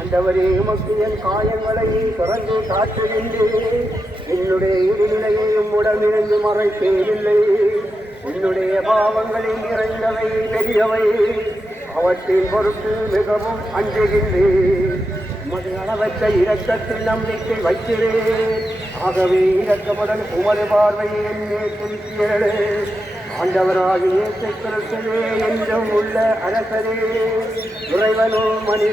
ஆண்டவரே உமக்கு என் காயங்களை தொடர்ந்து காட்டுகின்றேன். என்னுடைய இடிநிலையையும் உடலிருந்து மறைக்கவில்லை. என்னுடைய பாவங்களில் நிறைந்தவை பெரியவை, அவற்றின் பொறுத்து மிகவும் அஞ்சுகின்றேன். உமது அளவற்ற இரக்கத்தில் நம்பிக்கை வைக்கிறேன். ஆகவே இரக்கமுடன் உமது பார்வையை என்னே குறிக்கிறே. ஆண்டவராகிய இயேசு கிறிஸ்துவே என்றும் உள்ள அரசரே, இறைவனும் மனித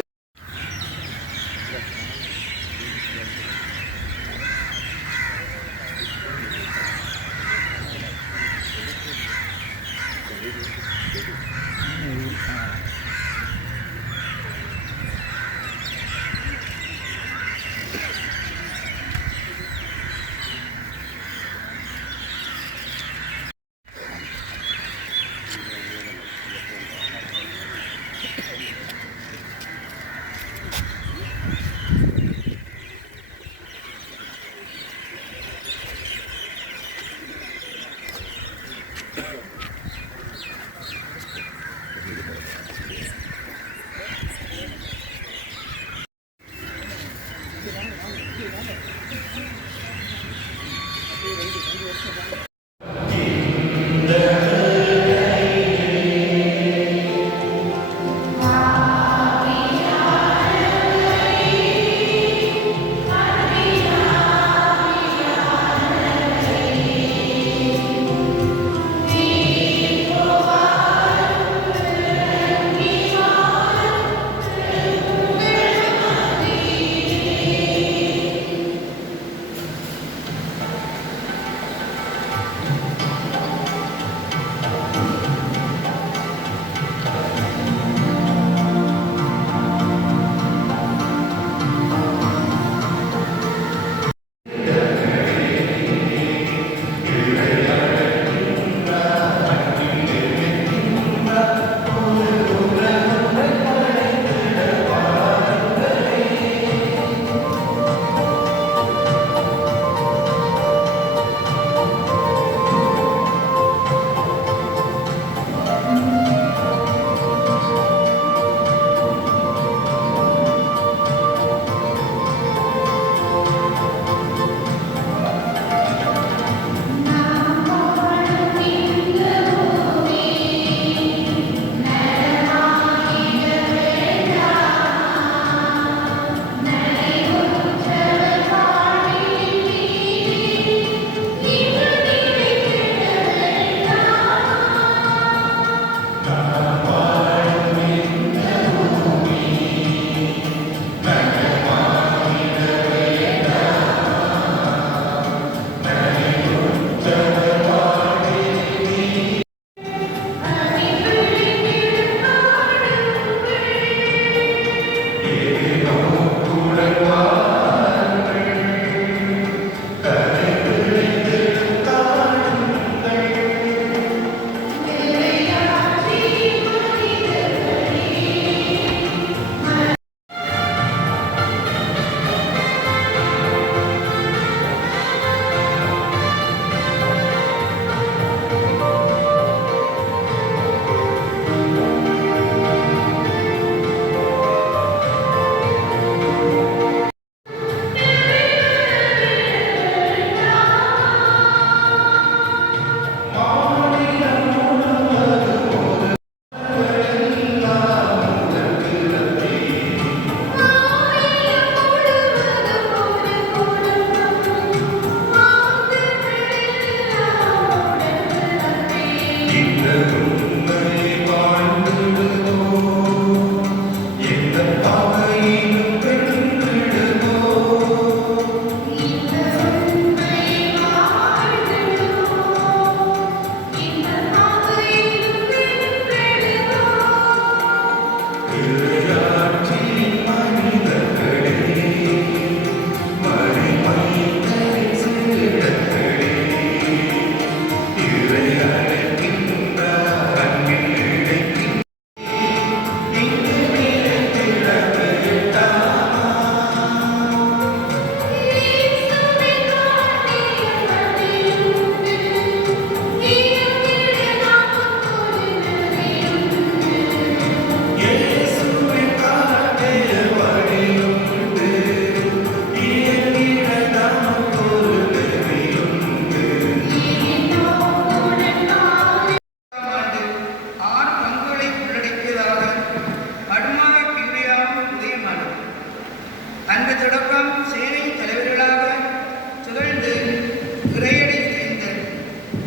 இறையடி சேர்ந்த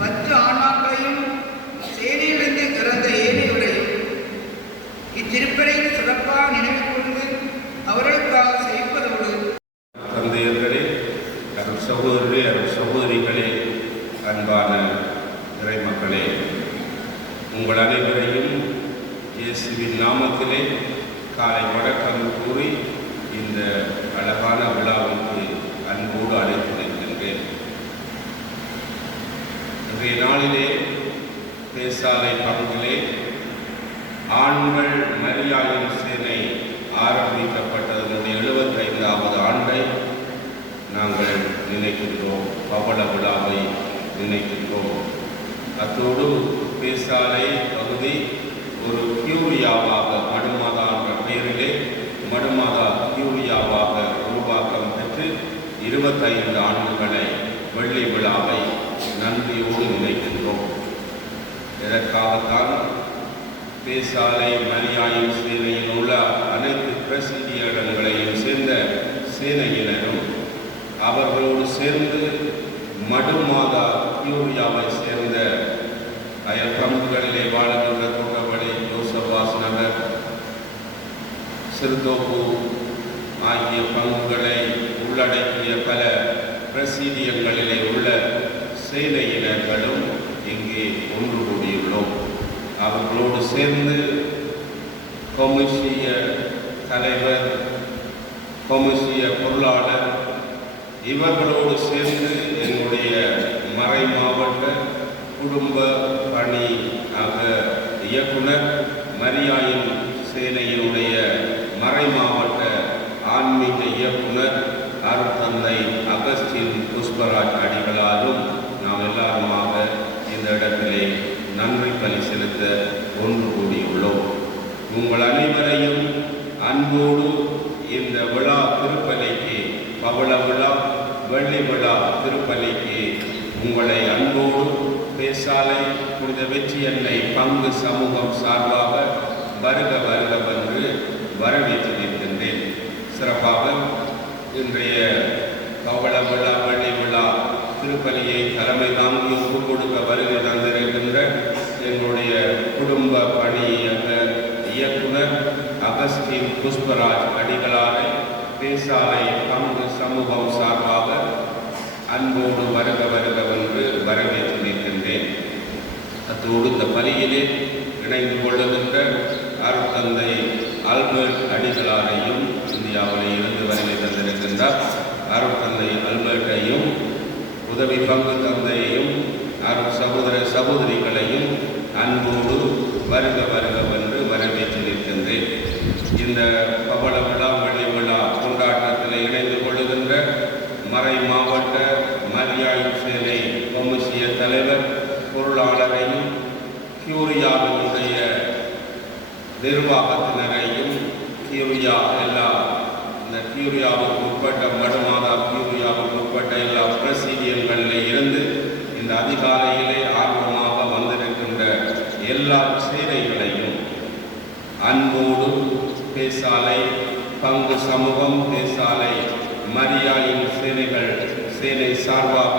10 ஆன்மாக்களையும் சேனையிலிருந்து இறந்த ஏனையுடையும் இத்திருப்பலியில் சிறப்பாக நினைவு கூர்ந்து அவர்களுக்காக செய்வதோடு தந்தையர்களே, அருள் சகோதரர்களே, அருள் சகோதரிகளே, அன்பான இறை மக்களே, உங்கள் அனைவரையும் இயேசுவின் நாமத்திலே காலை வணக்கம் கூறி இந்த அழகான விழாவிற்கு அன்போடு அழைத்து நிற்கின்றேன். இன்றைய நாளிலே பேசாலை பங்கிலே ஆண்கள் மரியாயின் சேனை ஆரம்பிக்கப்பட்டதனுடைய 75வது ஆண்டை நாங்கள் நினைக்கின்றோம். பவள விழாவை நினைக்கின்றோம். அத்தோடு பேசாலை பகுதி ஒரு கியூரியாவாக மடுமாதா என்ற பெயரிலே மடுமாதா கியூரியாவாக உருவாக்கம் பெற்று 25 ஆண்டுகளை வெள்ளி விழாவை நன்றியோடு நினைக்கின்றோம். இதற்காகத்தான் பேசாலை மரியாயின் சேனையில் உள்ள அனைத்து பிரசித்தியங்களையும் சேர்ந்த சேனையினரும் அவர்களோடு சேர்ந்து மடுமாதா கியூரியாவை சேர்ந்த அயல் பங்குகளிலே வாழுகின்ற தோட்டப்படி யோசபாஸ் நகர் சிறுதோப்பு ஆகிய பங்குகளை உள்ளடக்கிய பல பிரசித்தியங்களிலே உள்ள சேனையினர்களும் இங்கே ஒன்று கூடியுள்ளோம். அவர்களோடு சேர்ந்து கொமிஷிய தலைவர், கொமிஷிய பொருளாளர், இவர்களோடு சேர்ந்து என்னுடைய மறை மாவட்ட குடும்ப பணி இயக்குனர், மரியாயின் சேனையினுடைய மறை மாவட்ட ஆன்மீக இயக்குனர் அருட்தந்தை அகஸ்டின் புஷ்பராஜ் அடிகளாலும் நாம் எல்லாருமாக இந்த இடத்திலே நன்றி பலி செலுத்த ஒன்று கூடியுள்ளோம். உங்கள் அனைவரையும் அன்போடு இந்த விழா திருப்பலிக்கு, பவள விழா வெள்ளி விழா திருப்பலிக்கு உங்களை அன்போடு பேசாலை புனித வெற்றி எண்ணெய் பங்கு சமூகம் சார்பாக வருக வருகவென்று வரவேற்று நிற்கின்றேன். சிறப்பாக இன்றைய பவள விழா வெள்ளி விழா திருப்பலியை தலைமை தாங்கி ஒப்புக் கொடுக்க வருகை தந்திருக்கின்ற எங்களுடைய குடும்ப பணியக இயக்குனர் அகஸ்டின் புஷ்பராஜ் அடிகளாரை பேசாலை பங்கு சமூகம் சார்பாக அன்போடு வருக வருகவென்று வரவேற்று நிற்கின்றேன். அத்தோடு இந்த பலியிலே இணைந்து கொள்ளுகின்ற அருட்தந்தை ஆல்பர்ட் அடிகளாரையும் இந்தியாவிலே இருந்து வருகை தந்திருக்கின்றார். அருட்தந்தை ஆல்பர்ட்டையும் உதவி பங்கு தந்தையையும் அருள் சகோதர சகோதரிகளையும் அன்போடு வருக வருகவென்று வரவேற்று நிற்கின்றேன். இந்த பவள விழா வெள்ளி விழா கொண்டாட்டத்தில் இணைந்து கொள்ளுகின்ற மறை மாவட்ட மரியாயின் சேனை கொமிஷிய தலைவர் பொருளாளரையும் கியூரியாவினுடைய நிர்வாகத்தினரையும் கியூரியா எல்லா இந்த கியூரியாவுக்கு உட்பட்ட மடுமாதா கியூரியாவுக்கு உட்பட்ட எல்லா பிரசிடியங்களிலே இருந்து இந்த அதிகாலையிலே ஆர்வமாக வந்திருக்கின்ற எல்லா சேனைகளையும் அன்போடு பேசாலை பங்கு சமூகம் பேசாலை மரியாயின் சேனை சார்பாக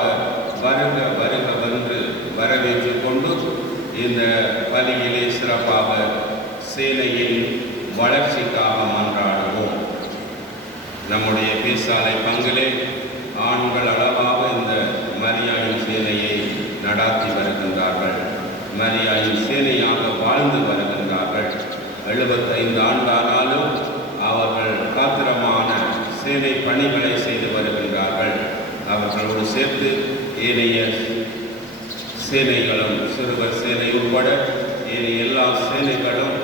வருக வருகவென்று வரவேற்று கொண்டு இந்த பலியிலே சிறப்பாக சேனையின் வளர்ச்சிக்காக மன்றாடுவோம். நம்முடைய பேசாலை பங்கிலே ஆண்கள் அளவாக இந்த மரியாயின் சேனையை நடாத்தி வருகின்றார்கள். மரியாயின் சேனையாக வாழ்ந்து வருகின்றார்கள். 75 ஆண்டானாலும் அவர்கள் காத்திரமான சேனை பணிகளை செய்து வருகின்றார்கள். அவர்களோடு சேர்த்து ஏனைய சேனைகளும் சிறுவர் சேனை உட்பட ஏனைய எல்லா சேனைகளும்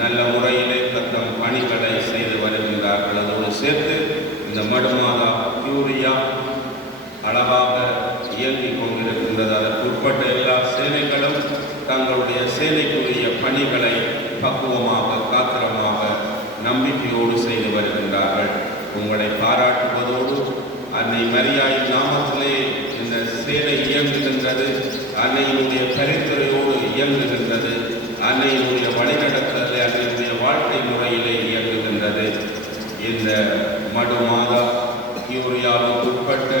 நல்ல முறையிலே தத்தம் பணிகளை செய்து வருகின்றார்கள். அதோடு சேர்த்து இந்த மடுமாதா கியூரியா அழகாக இயங்கிக் கொண்டிருக்கின்றது. அதற்கு உட்பட்ட எல்லா சேனைகளும் தங்களுடைய சேனைக்குரிய பணிகளை பக்குவமாக காத்திரமாக நம்பிக்கையோடு செய்து வருகின்றார்கள். உங்களை பாராட்டுவதோடு அன்னை மரியாயின் நாமத்திலே இந்த சேனை இயங்குகின்றது. அன்னையினுடைய பரிந்துரையோடு இயங்குகின்றது. அன்னையினுடைய வழிநடத்தலை அன்னையினுடைய வாழ்க்கை முறையிலே இயங்குகின்றது. இந்த மடுமாதா கியூரியாவுக்கு உட்பட்ட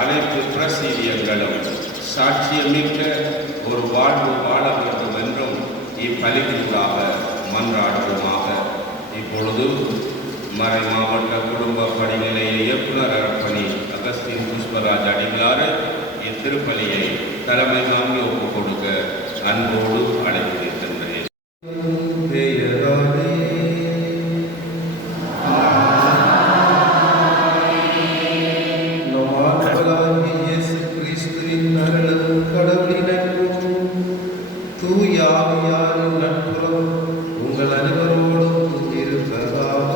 அனைத்து பிரசீதியங்களும் சாட்சியமிக்க ஒரு வாழ்வு வாழ வேண்டும் என்றும் இப்பலிக்கூடாக மன்றாடுவோமாக. இப்பொழுது மறை மாவட்ட குடும்ப பணிநிலைய இயக்குனர் அரப்பணி அகஸ்தின் புஷ்பராஜ் அடிகளார் இத்திருப்பலியை தலைமை தாங்கி ஒப்புக் கொடுக்க அன்போடு அழைத்திருக்கின்றேன். உங்கள் அனைவரோடும் இருப்பதாக.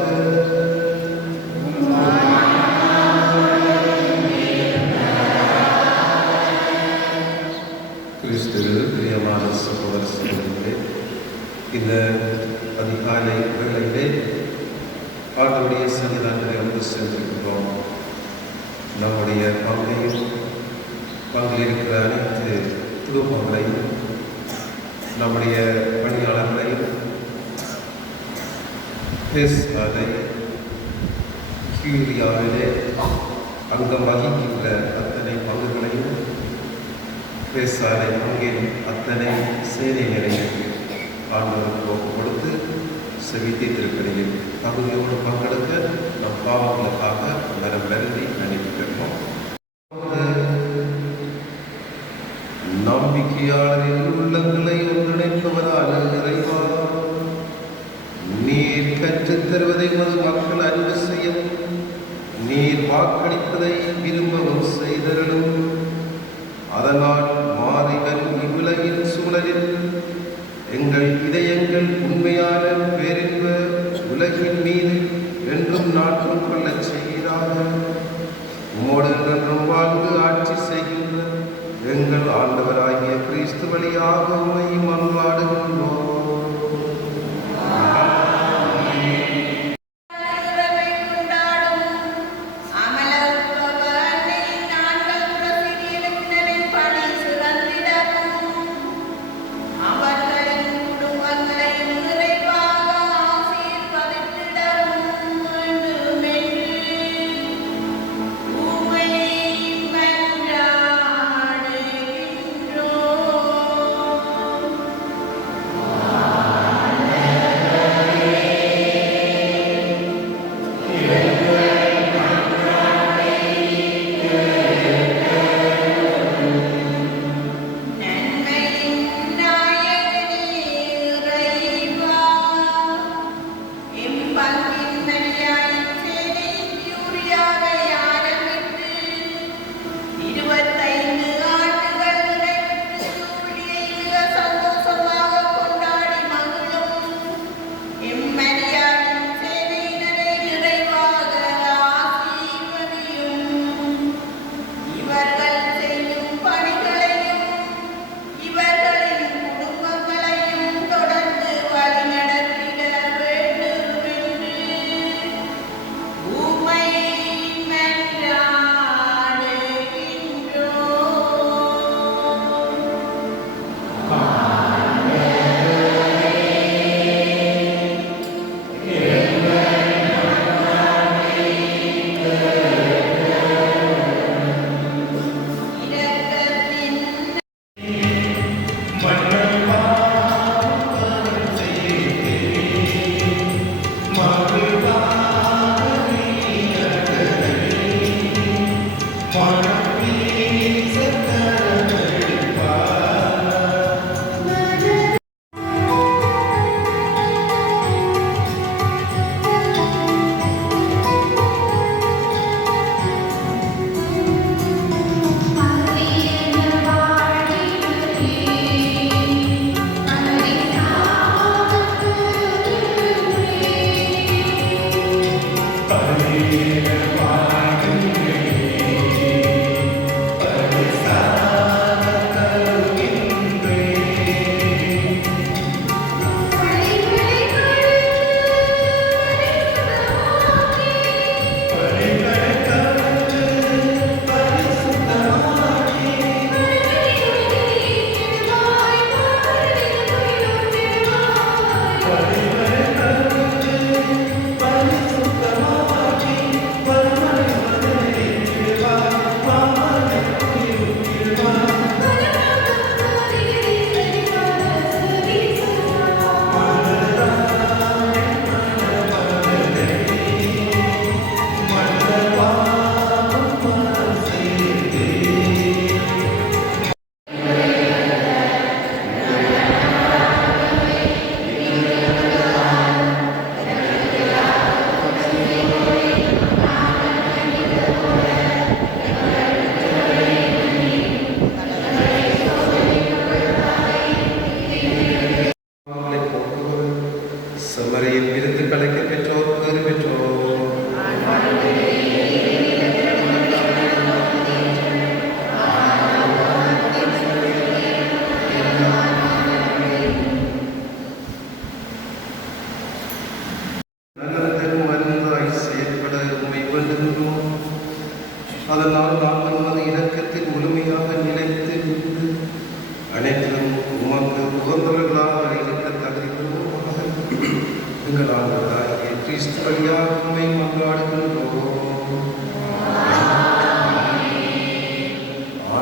கிறிஸ்துவில் பிரியமான சகோதர சகோதரிகளே, இந்த அதிகாலை வேளையிலே ஆண்டவருடைய சன்னிதானத்தை வந்து சென்றிருக்கிறோம். நம்முடைய பங்கையும் பங்கில் இருக்கிற அனைத்து குடும்பங்களையும் நம்முடைய பணியாளர்களையும் பேசாலை கியூரியாவிலே அங்கம் வகிக்கின்ற அத்தனை பங்குகளையும் பேசாலை பங்கின் அத்தனை சேனைகளையும் ஆண்டவருக்கு ஒப்புக் கொடுத்து செவித்தை திருப்பணியில் தகுதியோடு பங்கெடுக்க நம் பாவங்களுக்காக மரம் வருந்தி நினைக்கிறோம். நம்பிக்கையாளரின் உள்ளங்களை ஒன்றிணைப்பவரான இறைவா, நீர் கற்றுத் தருவதை மது மக்கள் அன்பு செய்யவும், நீர் வாக்களிப்பதை விரும்பவும் செய்தரலும். அதனால் மாறி வரும் இவ்வுலகின் சூழலில் எங்கள் இதயங்கள் உண்மையான பேரின்ப உலகின் மீது என்றும் நாட்டம் கொள்ளச் செய்கிறார்கள். உம்மோடு என்றும் வாழ்ந்து ஆட்சி செய்கின்ற எங்கள் ஆண்டவராகிய கிறிஸ்து வழியாக உம்மை மன்றாடுகின்றோம். அமலர்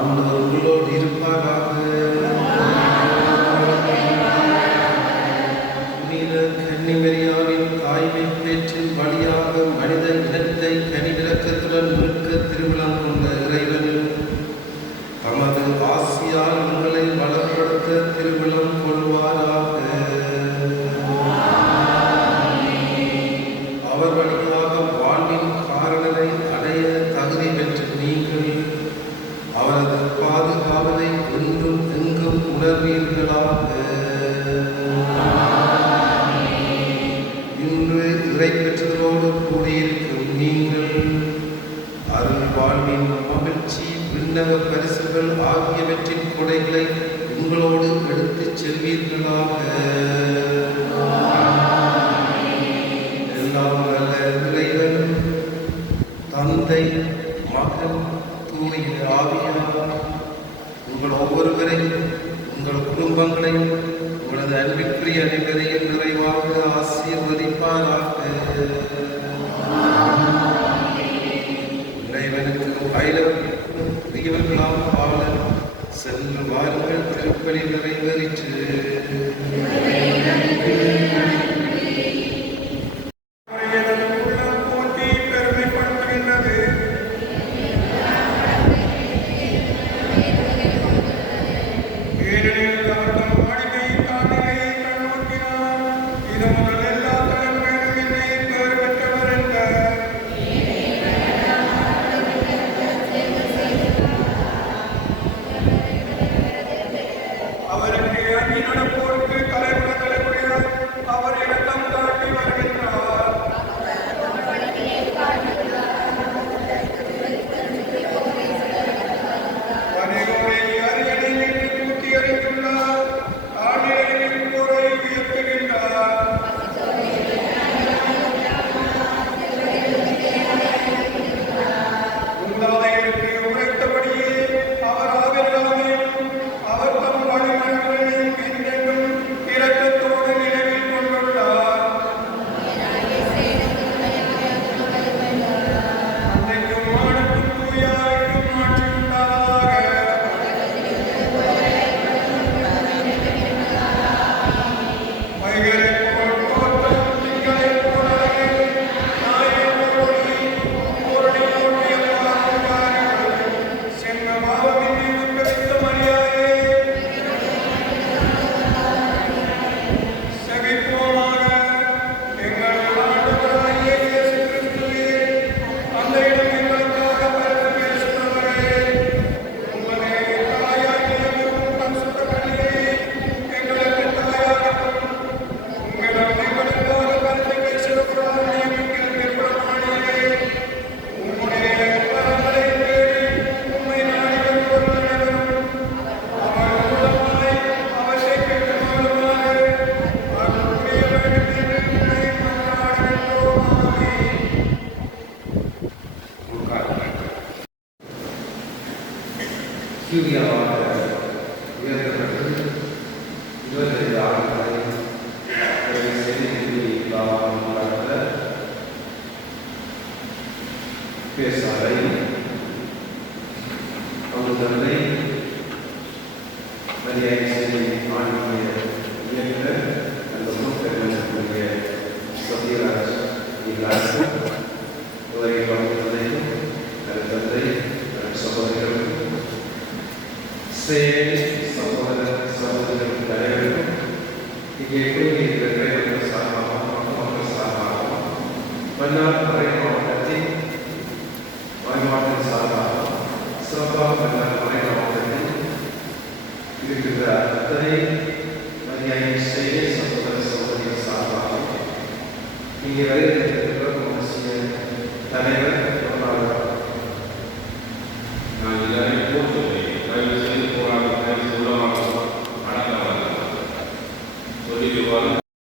ஆண்டவர் உங்களோடு இருப்பாராக. புனித கன்னிமரியாவின் தாய்மை பேற்றின் வழியாக மனித இனத்தை கனிவிரக்கத்துடன் மீட்க திருவிழம் கொண்ட இறைவன் தமது ஆசியால் உங்களை வளப்படுத்த திருவிழம் கொள்வாராக. அவர் வழியாக வாழ்வின் காரணத்தை அடைய தகுதி பெற்ற நீங்கள் அவரது பாதுகாவலை என்றும் எங்கும் உணர்வீர்களாக. இன்று இறை பெற்றதோடு கூடியிருக்கும் நீங்கள் அருள் வாழ்வின் மகிழ்ச்சி விண்ணக பரிசுகள் ஆகியவற்றின் கொடைகளை உங்களோடு எடுத்துச் செல்வீர்களாக. எல்லாம் வல்ல இறைவன் தந்தை மகன் தூய ஆவியார் உங்கள் ஒவ்வொருவரையும் உங்கள் குடும்பங்களையும் உங்களது அன்பிற்குரிய அனைவரையும் நிறைவாக ஆசீர்வதிப்பாராக. இறைவனுக்கு ஐலவர்களாம் பாவலர் செல்ல வாருங்கள் திருப்பலி நிறைவேறிற்று.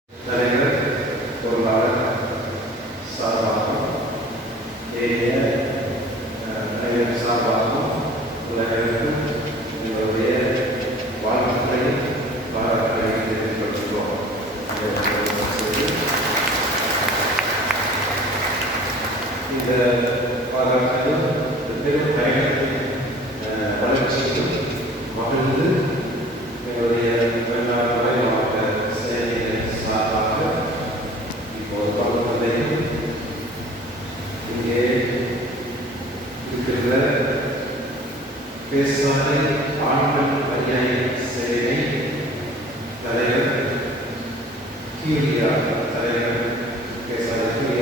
தலைவர் பொருளாளர் சார்பாக கேசவனை ஆண்கள் பரியாய சேனை தலைவர் கீழியா தலைவர் கேசவனுக்கு